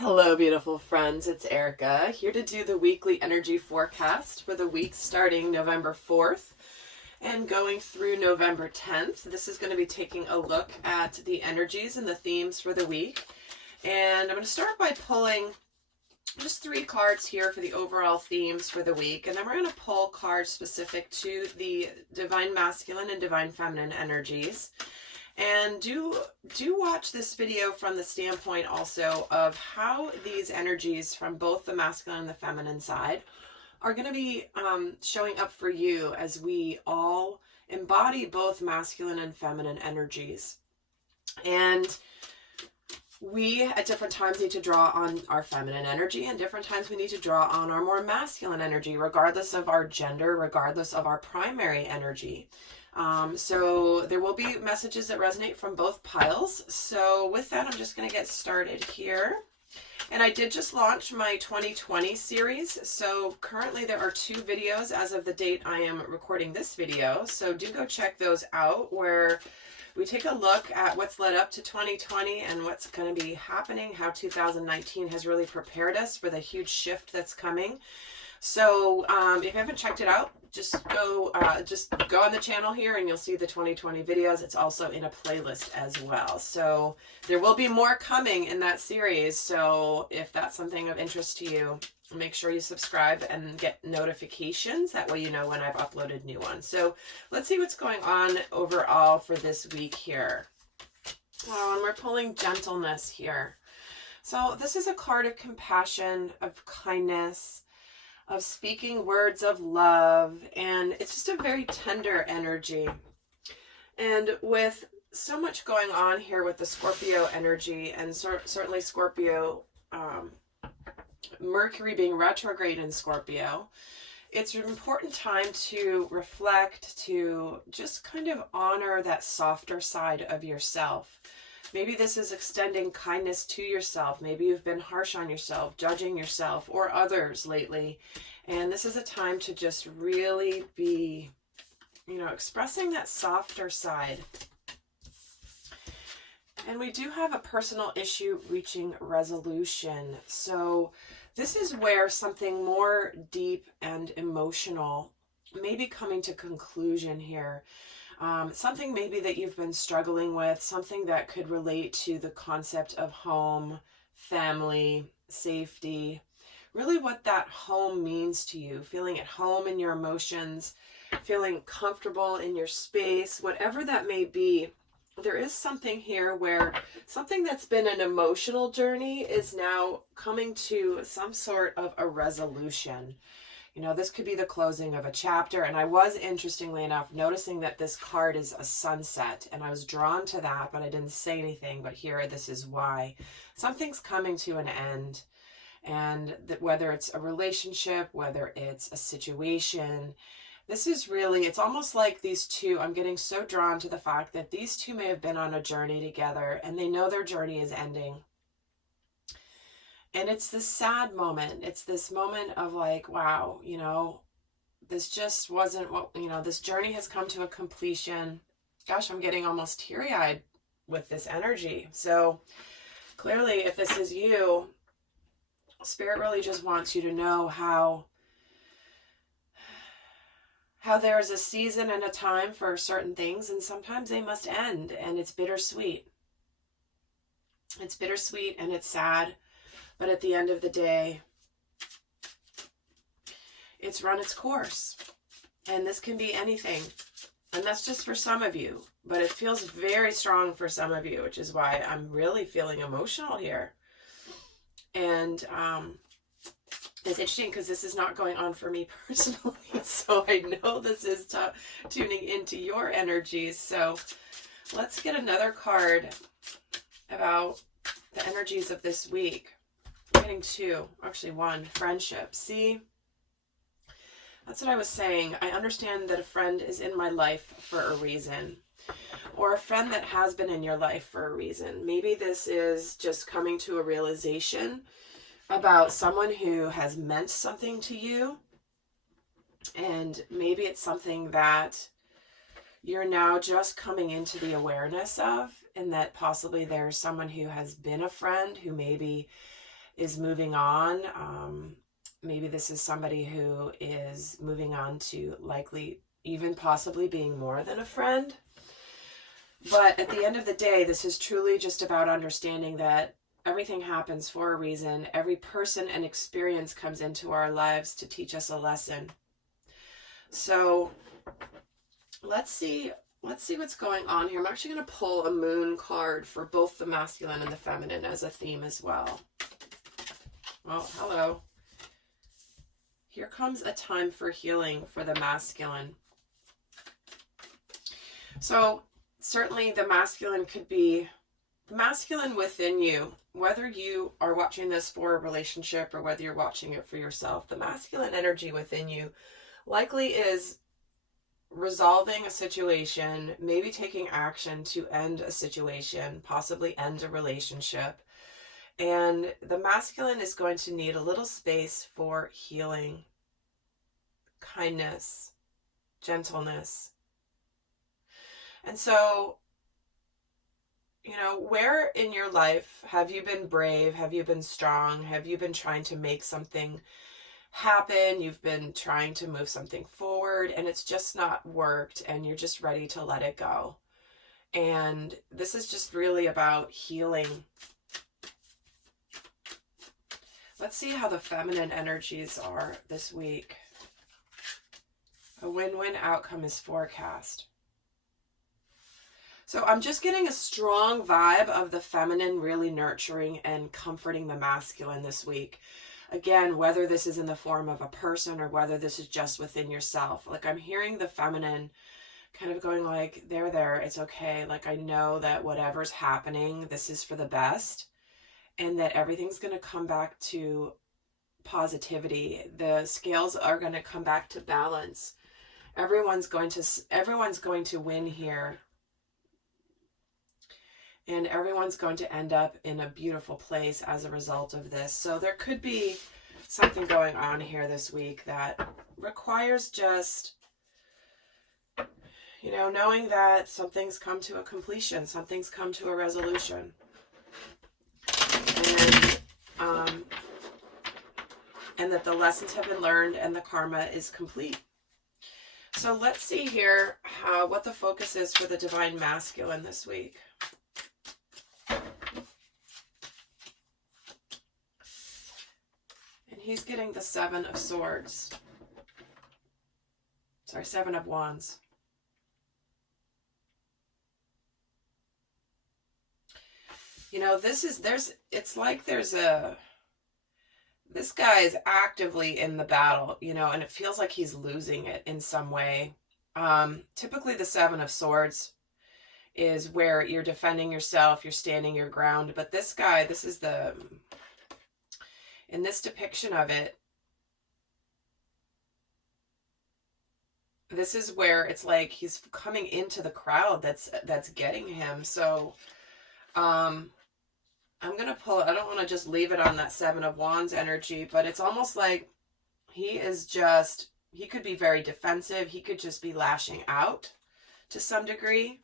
Hello, beautiful friends. It's Erika here to do the weekly energy forecast for the week starting November 4th and going through November 10th. This is going to be taking a look at the energies and the themes for the week. And I'm going to start by pulling just 3 cards here for the overall themes for the week. And then we're going to pull cards specific to the divine masculine and divine feminine energies. And do watch this video from the standpoint also of how these energies from both the masculine and the feminine side are going to be showing up for you as we all embody both masculine and feminine energies. And we at different times need to draw on our feminine energy, and different times we need to draw on our more masculine energy, regardless of our gender, regardless of our primary energy. So there will be messages that resonate from both piles. So with that, I'm just going to get started here. And I did just launch my 2020 series. So currently there are 2 videos as of the date I am recording this video. So do go check those out, where we take a look at what's led up to 2020 and what's going to be happening, how 2019 has really prepared us for the huge shift that's coming. So if you haven't checked it out, just go on the channel here and you'll see the 2020 videos. It's also in a playlist as well. So there will be more coming in that series. So if that's something of interest to you, make sure you subscribe and get notifications. That way you know when I've uploaded new ones. So let's see what's going on overall for this week here. And we're pulling gentleness here. So this is a card of compassion, of kindness, of speaking words of love, and it's just a very tender energy. And with so much going on here with the Scorpio energy, and certainly Scorpio, Mercury being retrograde in Scorpio, it's an important time to reflect, to just kind of honor that softer side of yourself. Maybe this is extending kindness to yourself. Maybe you've been harsh on yourself, judging yourself or others lately. And this is a time to just really be, expressing that softer side. And we do have a personal issue reaching resolution. So this is where something more deep and emotional may be coming to conclusion here. Something maybe that you've been struggling with, something that could relate to the concept of home, family, safety, really what that home means to you, feeling at home in your emotions, feeling comfortable in your space, whatever that may be. There is something here where something that's been an emotional journey is now coming to some sort of a resolution. This could be the closing of a chapter. And I was, interestingly enough, noticing that this card is a sunset. And I was drawn to that, but I didn't say anything. But here, this is why. Something's coming to an end. And that whether it's a relationship, whether it's a situation, this is really, it's almost like these two, I'm getting so drawn to the fact that these two may have been on a journey together. And they know their journey is ending. And it's this sad moment. It's this moment of like, wow, this just wasn't what, this journey has come to a completion. Gosh, I'm getting almost teary-eyed with this energy. So clearly, if this is you, Spirit really just wants you to know how there's a season and a time for certain things, and sometimes they must end, and it's bittersweet. It's bittersweet and it's sad. But at the end of the day, it's run its course. And this can be anything. And that's just for some of you. But it feels very strong for some of you, which is why I'm really feeling emotional here. And it's interesting because this is not going on for me personally. So I know this is tuning into your energies. So let's get another card about the energies of this week. Getting 2, actually 1, friendship. See, that's what I was saying. I understand that a friend is in my life for a reason, or a friend that has been in your life for a reason. Maybe this is just coming to a realization about someone who has meant something to you, and maybe it's something that you're now just coming into the awareness of, and that possibly there's someone who has been a friend who maybe is moving on. Maybe this is somebody who is moving on to likely even possibly being more than a friend. But at the end of the day, this is truly just about understanding that everything happens for a reason. Every person and experience comes into our lives to teach us a lesson. So let's see what's going on here. I'm actually going to pull a moon card for both the masculine and the feminine as a theme as well. Oh, hello. Here comes a time for healing for the masculine. So certainly the masculine could be masculine within you, whether you are watching this for a relationship or whether you're watching it for yourself. The masculine energy within you likely is resolving a situation, maybe taking action to end a situation, possibly end a relationship. And the masculine is going to need a little space for healing, kindness, gentleness. And so, where in your life have you been brave? Have you been strong? Have you been trying to make something happen? You've been trying to move something forward and it's just not worked and you're just ready to let it go. And this is just really about healing. Let's see how the feminine energies are this week. A win-win outcome is forecast. So I'm just getting a strong vibe of the feminine really nurturing and comforting the masculine this week. Again, whether this is in the form of a person or whether this is just within yourself. Like I'm hearing the feminine kind of going like, there, it's okay. Like I know that whatever's happening, this is for the best and that everything's going to come back to positivity. The scales are going to come back to balance. Everyone's going to win here. And everyone's going to end up in a beautiful place as a result of this. So there could be something going on here this week that requires just, knowing that something's come to a completion, something's come to a resolution. And that the lessons have been learned and the karma is complete. So let's see here what the focus is for the divine masculine this week. He's getting the 7 of Swords. Sorry, 7 of Wands. This guy is actively in the battle, and it feels like he's losing it in some way. Typically the 7 of Swords is where you're defending yourself, you're standing your ground. But this guy, in this depiction of it, this is where it's like he's coming into the crowd that's getting him. So I'm going to pull, I don't want to just leave it on that 7 of Wands energy, but it's almost like he could be very defensive. He could just be lashing out to some degree.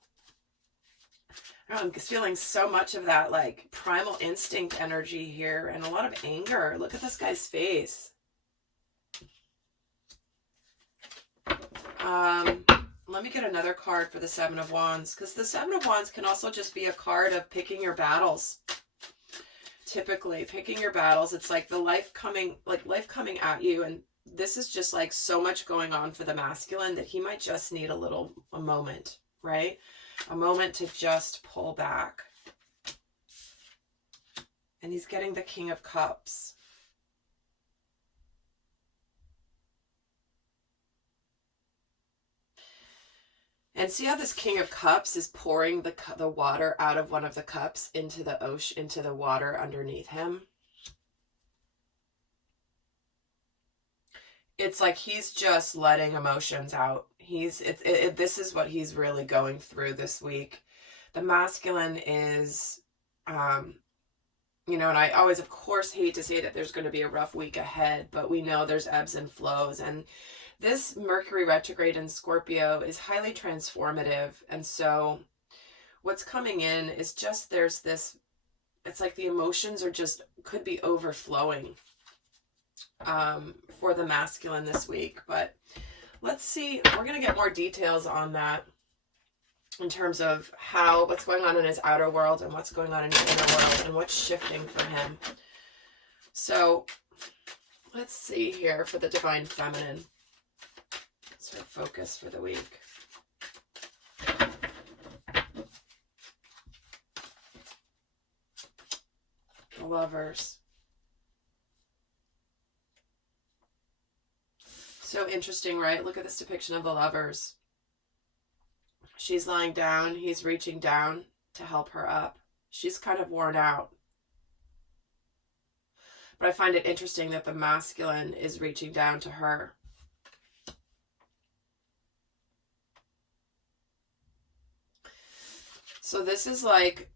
I'm feeling so much of that like primal instinct energy here and a lot of anger. Look at this guy's face. Let me get another card for the 7 of Wands, because the 7 of Wands can also just be a card of picking your battles. Typically, picking your battles. It's like life coming at you, and this is just like so much going on for the masculine that he might just need a moment, right? A moment to just pull back. And he's getting the King of Cups. And see how this King of Cups is pouring the water out of one of the cups into the ocean, into the water underneath him. It's like he's just letting emotions out. This is what he's really going through this week. The masculine is, and I always, of course, hate to say that there's going to be a rough week ahead, but we know there's ebbs and flows. And this Mercury retrograde in Scorpio is highly transformative. And so what's coming in is just, it's like the emotions are just could be overflowing for the masculine this week. But let's see, we're going to get more details on that in terms of what's going on in his outer world and what's going on in his inner world and what's shifting for him. So let's see here for the divine feminine. That's our focus for the week. The Lovers. So interesting, right? Look at this depiction of the Lovers. She's lying down. He's reaching down to help her up. She's kind of worn out. But I find it interesting that the masculine is reaching down to her. So this is like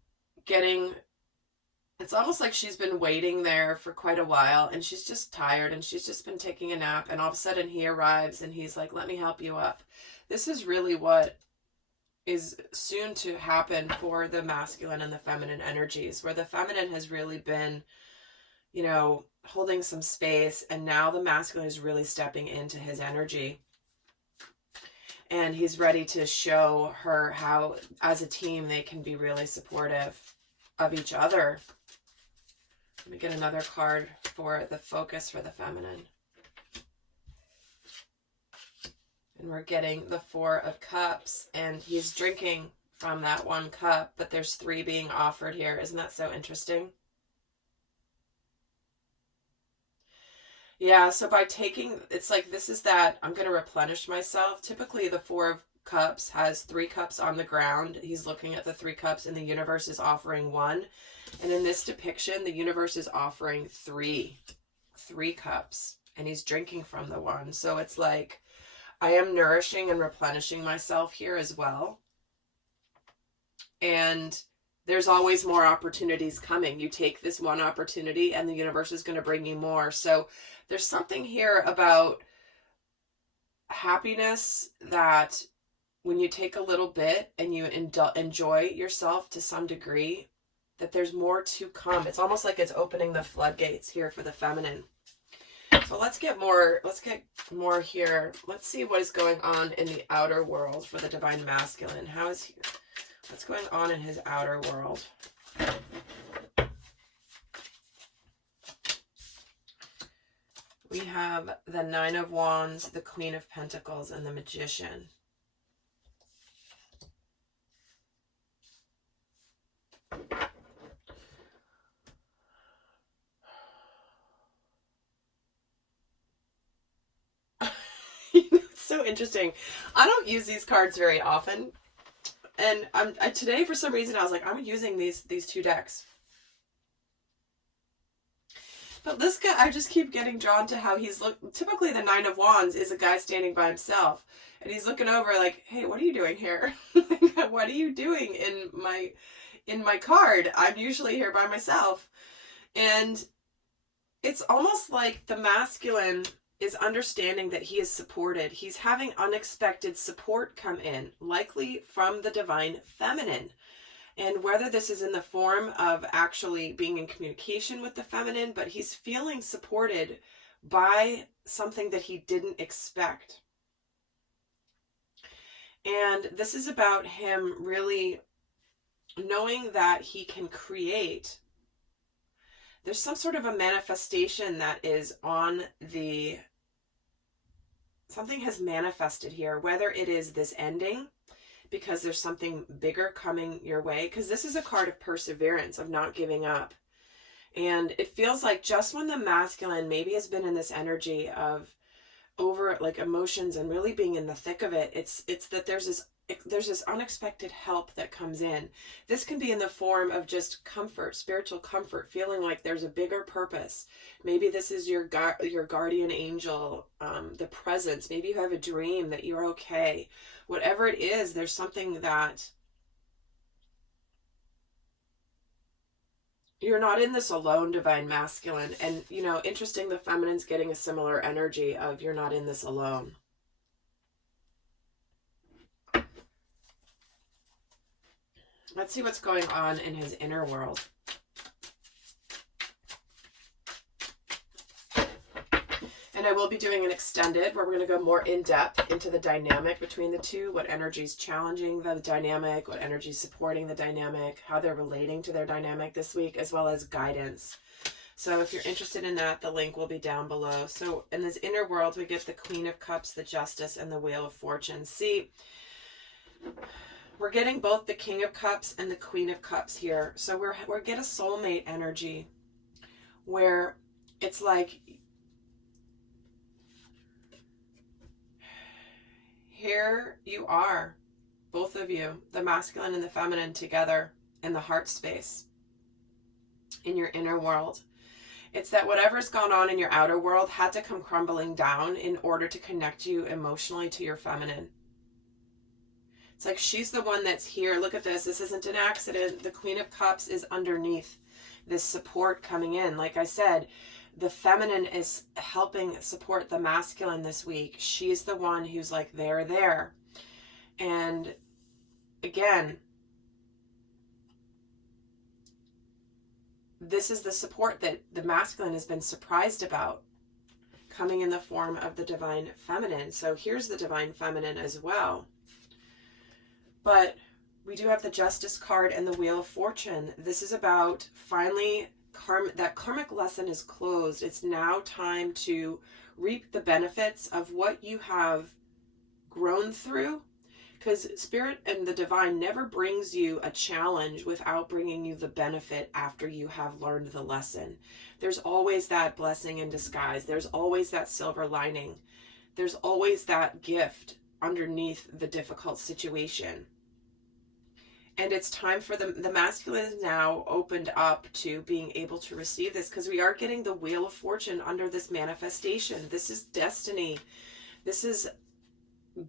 it's almost like she's been waiting there for quite a while, and she's just tired, and she's just been taking a nap, and all of a sudden he arrives and he's like, let me help you up. This is really what is soon to happen for the masculine and the feminine energies, where the feminine has really been, you know, holding some space, and now the masculine is really stepping into his energy. And he's ready to show her how, as a team, they can be really supportive of each other. Let me get another card for the focus for the feminine. And we're getting the Four of Cups, and he's drinking from that one cup, but there's 3 being offered here. Isn't that so interesting? Yeah, so by taking, it's like, this is that I'm going to replenish myself. Typically, the Four of Cups has 3 cups on the ground. He's looking at the 3 cups, and the universe is offering 1. And in this depiction, the universe is offering 3 cups, and he's drinking from the one. So it's like, I am nourishing and replenishing myself here as well. And there's always more opportunities coming. You take this one opportunity and the universe is going to bring you more. So there's something here about happiness that when you take a little bit and you enjoy yourself to some degree, that there's more to come. It's almost like it's opening the floodgates here for the feminine. So let's get more here. Let's see what is going on in the outer world for the divine masculine. What's going on in his outer world? We have the Nine of Wands, the Queen of Pentacles, and the Magician. So interesting. I don't use these cards very often, and today for some reason I was like, I'm using these 2 decks. But this guy, I just keep getting drawn to how he's typically the Nine of Wands is a guy standing by himself, and he's looking over like, hey, what are you doing here? What are you doing in my card? I'm usually here by myself. And it's almost like the masculine is understanding that he is supported. He's having unexpected support come in, likely from the divine feminine. And whether this is in the form of actually being in communication with the feminine, but he's feeling supported by something that he didn't expect. And this is about him really knowing that he can create. There's some sort of a manifestation that is on the... Something has manifested here, whether it is this ending, because there's something bigger coming your way, because this is a card of perseverance, of not giving up. And it feels like just when the masculine maybe has been in this energy of over like emotions and really being in the thick of it, it's that there's this unexpected help that comes in. This can be in the form of just comfort, spiritual comfort, feeling like there's a bigger purpose. Maybe this is your guardian angel, the presence. Maybe you have a dream that you're okay. Whatever it is, there's something that you're not in this alone, divine masculine. And, you know, interesting, the feminine's getting a similar energy of you're not in this alone. Let's see what's going on in his inner world. And I will be doing an extended where we're going to go more in depth into the dynamic between the two, what energy is challenging the dynamic, what energy is supporting the dynamic, how they're relating to their dynamic this week, as well as guidance. So if you're interested in that, the link will be down below. So in this inner world, we get the Queen of Cups, the Justice, and the Wheel of Fortune. See, we're getting both the King of Cups and the Queen of Cups here. So we're get a soulmate energy where it's like, here you are, both of you, the masculine and the feminine together in the heart space, in your inner world. It's that whatever's gone on in your outer world had to come crumbling down in order to connect you emotionally to your feminine. It's like she's the one that's here. Look at this. This isn't an accident. The Queen of Cups is underneath this support coming in. Like I said, the feminine is helping support the masculine this week. She's the one who's like, there. And again, this is the support that the masculine has been surprised about, coming in the form of the divine feminine. So here's the divine feminine as well. But we do have the Justice card and the Wheel of Fortune. This is about finally that karmic lesson is closed. It's now time to reap the benefits of what you have grown through, because Spirit and the divine never brings you a challenge without bringing you the benefit after you have learned the lesson. There's always that blessing in disguise. There's always that silver lining. There's always that gift underneath the difficult situation. And it's time for the masculine is now opened up to being able to receive this, because we are getting the Wheel of Fortune under this manifestation. This is destiny. This is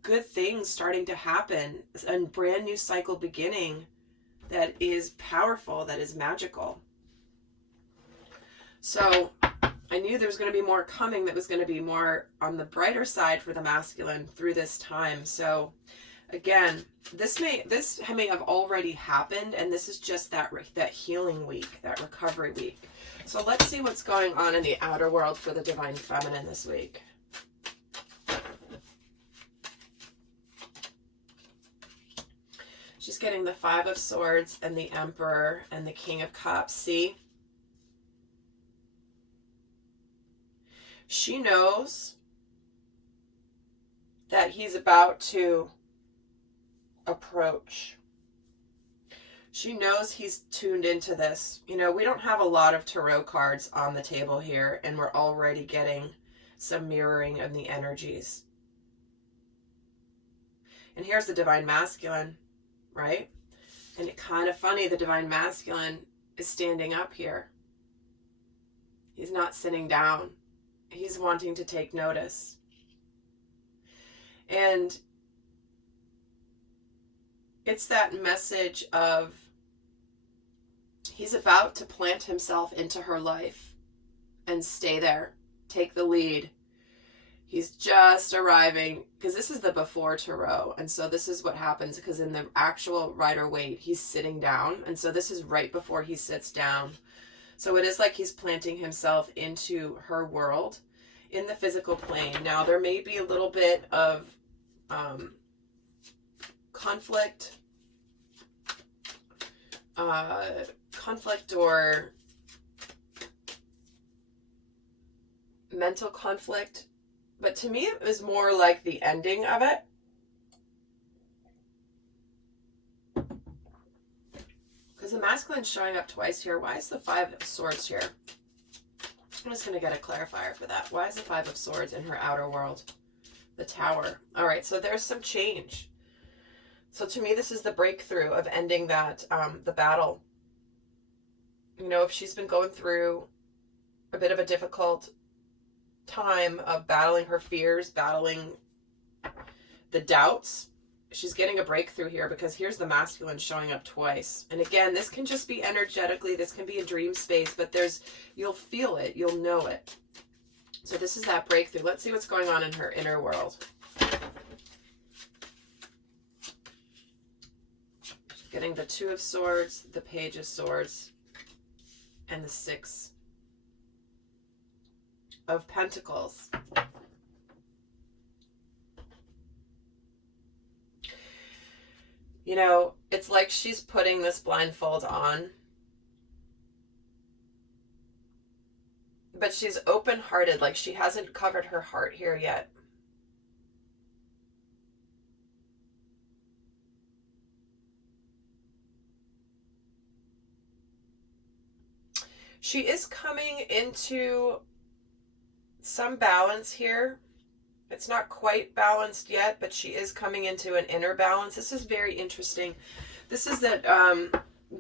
good things starting to happen. A brand new cycle beginning that is powerful, that is magical. So I knew there was going to be more coming that was going to be more on the brighter side for the masculine through this time. So again, this may have already happened, and this is just that healing week, that recovery week. So let's see what's going on in the outer world for the divine feminine this week. She's getting the Five of Swords and the Emperor and the King of Cups. See? She knows that he's about to approach. She knows he's tuned into this. You know, we don't have a lot of tarot cards on the table here, and we're already getting some mirroring of the energies. And here's the divine masculine, right? And it's kind of funny, the divine masculine is standing up here. He's not sitting down. He's wanting to take notice. And it's that message of he's about to plant himself into her life and stay there, take the lead. He's just arriving, because this is the before tarot, and so this is what happens, because in the actual Rider-Waite, he's sitting down, and so this is right before he sits down. So it is like he's planting himself into her world in the physical plane. Now, there may be a little bit of conflict or mental conflict, but to me it was more like the ending of it. Because the masculine's showing up twice here. Why is the Five of Swords here? I'm just going to get a clarifier for that. Why is the Five of Swords in her outer world? The Tower. All right, so there's some change. So to me, this is the breakthrough of ending that, the battle. You know, if she's been going through a bit of a difficult time of battling her fears, battling the doubts, she's getting a breakthrough here, because here's the masculine showing up twice. And again, this can just be energetically, this can be a dream space, but you'll feel it, you'll know it. So this is that breakthrough. Let's see what's going on in her inner world. She's getting the Two of Swords, the Page of Swords, and the Six of Pentacles. You know, it's like she's putting this blindfold on, but she's open-hearted, like she hasn't covered her heart here yet. She is coming into some balance here. It's not quite balanced yet, but she is coming into an inner balance. This is very interesting. This is that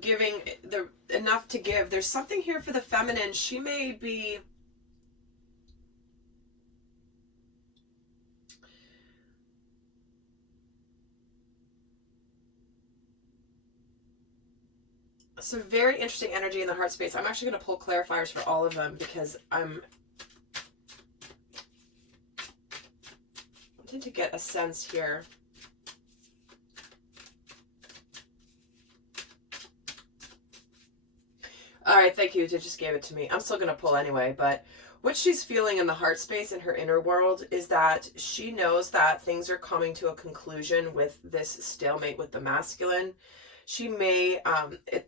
giving the enough to give. There's something here for the feminine. She may be so very interesting energy in the heart space. I'm actually going to pull clarifiers for all of them because I'm wanting to get a sense here. All right, thank you. You just gave it to me. I'm still going to pull anyway, but what she's feeling in the heart space in her inner world is that she knows that things are coming to a conclusion with this stalemate with the masculine. She may,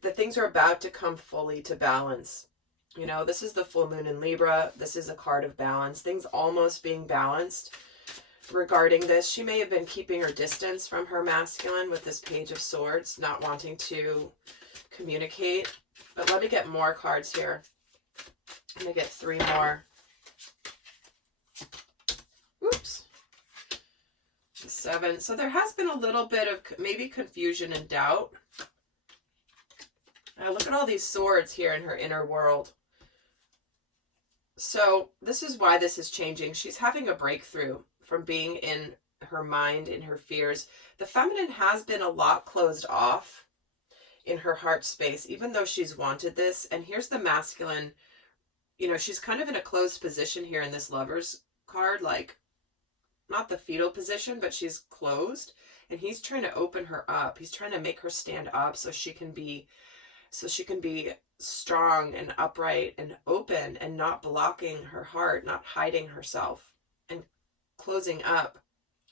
the things are about to come fully to balance. You know, this is the full moon in Libra. This is a card of balance. Things almost being balanced. Regarding this, she may have been keeping her distance from her masculine with this Page of Swords, not wanting to communicate. But let me get more cards here. I'm going to get 3 more. Oops. The 7. So there has been a little bit of maybe confusion and doubt. Now look at all these swords here in her inner world. So this is why this is changing. She's having a breakthrough from being in her mind, in her fears. The feminine has been a lot closed off in her heart space, even though she's wanted this. And here's the masculine. You know, she's kind of in a closed position here in this Lover's card, like not the fetal position, but she's closed. And he's trying to open her up. He's trying to make her stand up so she can be strong and upright and open and not blocking her heart, not hiding herself and closing up.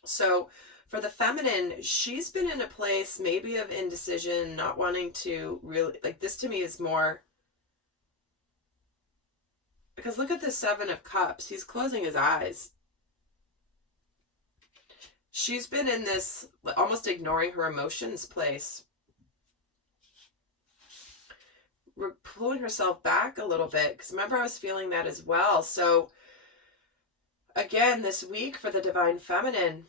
So for the feminine, she's been in a place maybe of indecision, not wanting to really, like this to me is more, because look at the 7 of Cups. He's closing his eyes. She's been in this almost ignoring her emotions place. We're pulling herself back a little bit, because remember I was feeling that as well. So again, this week for the divine feminine,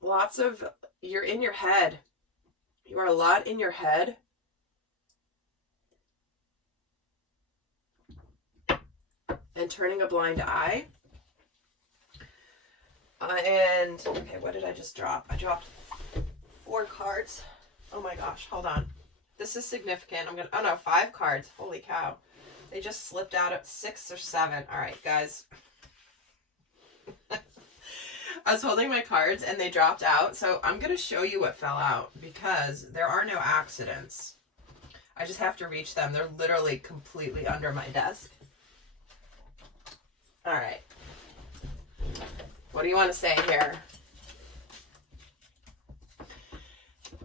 lots of, you're in your head. You are a lot in your head. And turning a blind eye. And, okay, what did I just drop? I dropped 4 cards. Oh my gosh, hold on. This is significant. I'm going to, oh no, 5 cards. Holy cow. They just slipped out at 6 or 7. All right, guys. I was holding my cards and they dropped out. So I'm going to show you what fell out because there are no accidents. I just have to reach them. They're literally completely under my desk. All right. What do you want to say here?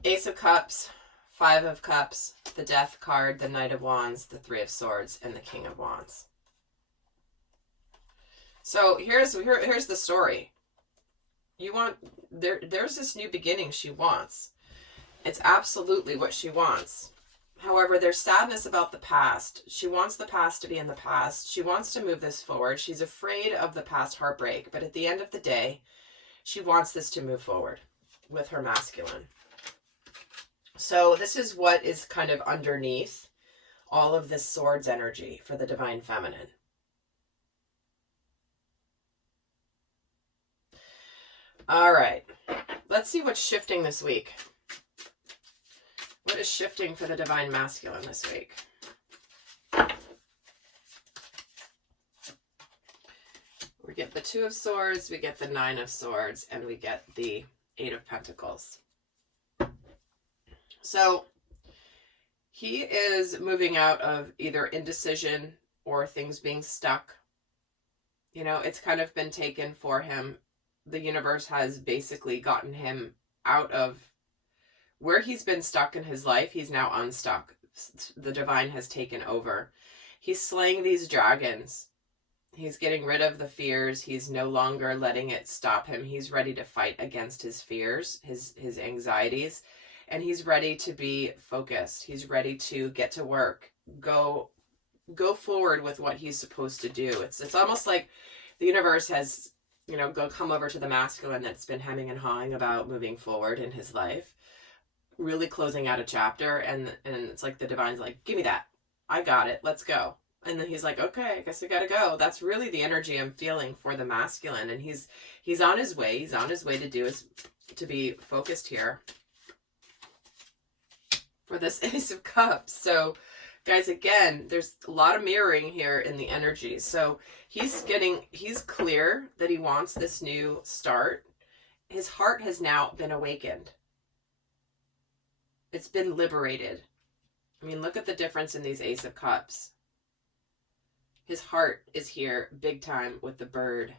Ace of Cups, 5 of Cups, the Death card, the Knight of Wands, the 3 of Swords, and the King of Wands. So here's the story. You want, there's this new beginning she wants. It's absolutely what she wants. However, there's sadness about the past. She wants the past to be in the past. She wants to move this forward. She's afraid of the past heartbreak. But at the end of the day, she wants this to move forward with her masculine. So this is what is kind of underneath all of this swords energy for the divine feminine. All right. Let's see what's shifting this week. What is shifting for the divine masculine this week? We get the 2 of Swords, we get the 9 of Swords, and we get the 8 of Pentacles. So He is moving out of either indecision or things being stuck. You know, it's kind of been taken for him. The universe has basically gotten him out of where he's been stuck in his life. He's now unstuck. The divine has taken over. He's slaying these dragons. He's getting rid of the fears. He's no longer letting it stop him. He's ready to fight against his fears, his anxieties, and he's ready to be focused. He's ready to get to work, go forward with what he's supposed to do. It's almost like the universe has, you know, come over to the masculine that's been hemming and hawing about moving forward in his life, really closing out a chapter, and it's like the divine's like, give me that. I got it. Let's go. And then he's like, okay, I guess I gotta go. That's really the energy I'm feeling for the masculine. And he's on his way. He's on his way to be focused here for this Ace of Cups. So guys, again, there's a lot of mirroring here in the energy. So he's clear that he wants this new start. His heart has now been awakened. It's been liberated. I mean, look at the difference in these Ace of Cups. His heart is here big time with the bird.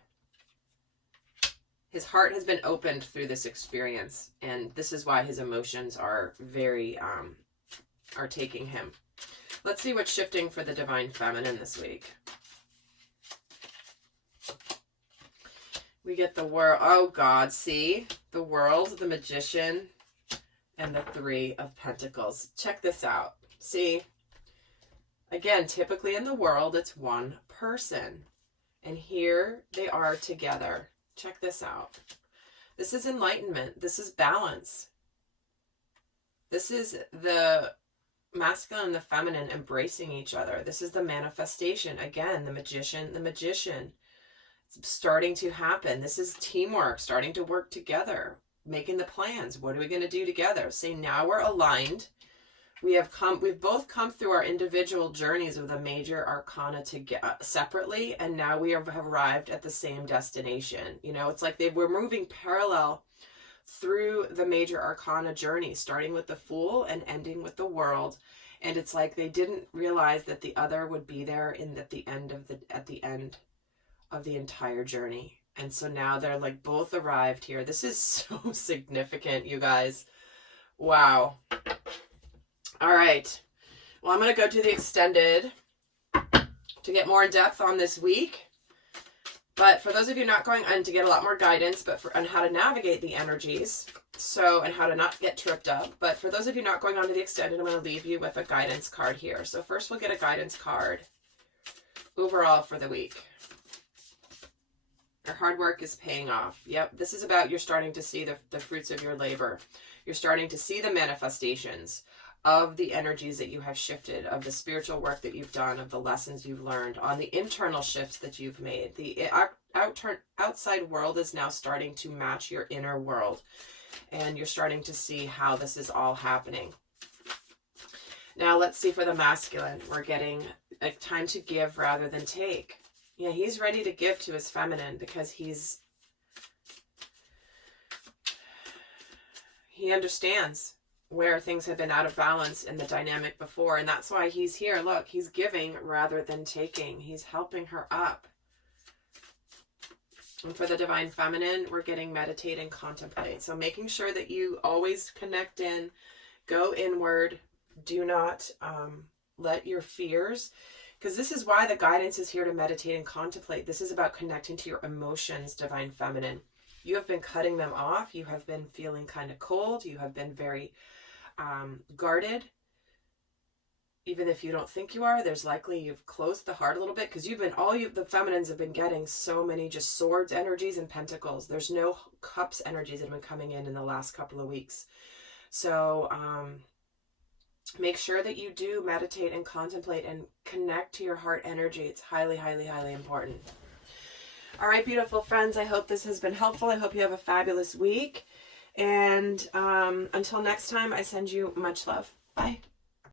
His heart has been opened through this experience, and this is why his emotions are very, are taking him. Let's see what's shifting for the Divine Feminine this week. We get the World. Oh God, see? The World, the Magician, and the Three of Pentacles. Check this out. See? Again, typically in the world, it's one person. And here they are together. Check this out. This is enlightenment. This is balance. This is the masculine and the feminine embracing each other. This is the manifestation. Again, the magician. It's starting to happen. This is teamwork, starting to work together, making the plans. What are we going to do together? Say, now we're aligned. We've both come through our individual journeys of the major arcana separately, and now we have arrived at the same destination. You know, it's like we're moving parallel through the major arcana journey, starting with the Fool and ending with the World. And it's like they didn't realize that the other would be there at the end of the entire journey. And so now they're like both arrived here. This is so significant, you guys. Wow. All right. Well, I'm going to go to the extended to get more in depth on this week. But for those of you not going on to get a lot more guidance, on how to navigate the energies, and how to not get tripped up. But for those of you not going on to the extended, I'm going to leave you with a guidance card here. So first we'll get a guidance card overall for the week. Your hard work is paying off. Yep, this is about you're starting to see the fruits of your labor. You're starting to see the manifestations of the energies that you have shifted, of the spiritual work that you've done, of the lessons you've learned, on the internal shifts that you've made. The outside world is now starting to match your inner world, and you're starting to see how this is all happening. Now let's see for the masculine. We're getting a time to give rather than take. Yeah, he's ready to give to his feminine because he understands where things have been out of balance in the dynamic before. And that's why he's here. Look, he's giving rather than taking. He's helping her up. And for the Divine Feminine, we're getting meditate and contemplate. So making sure that you always connect in, go inward. Do not let your fears, because this is why the guidance is here to meditate and contemplate. This is about connecting to your emotions, Divine Feminine. You have been cutting them off. You have been feeling kind of cold. You have been very guarded. Even if you don't think you are, there's likely you've closed the heart a little bit, because the feminines have been getting so many just swords energies and pentacles. There's no cups energies that have been coming in the last couple of weeks. So make sure that you do meditate and contemplate and connect to your heart energy. It's highly, highly, highly important. All right, beautiful friends, I hope this has been helpful. I hope you have a fabulous week. And until next time, I send you much love. Bye.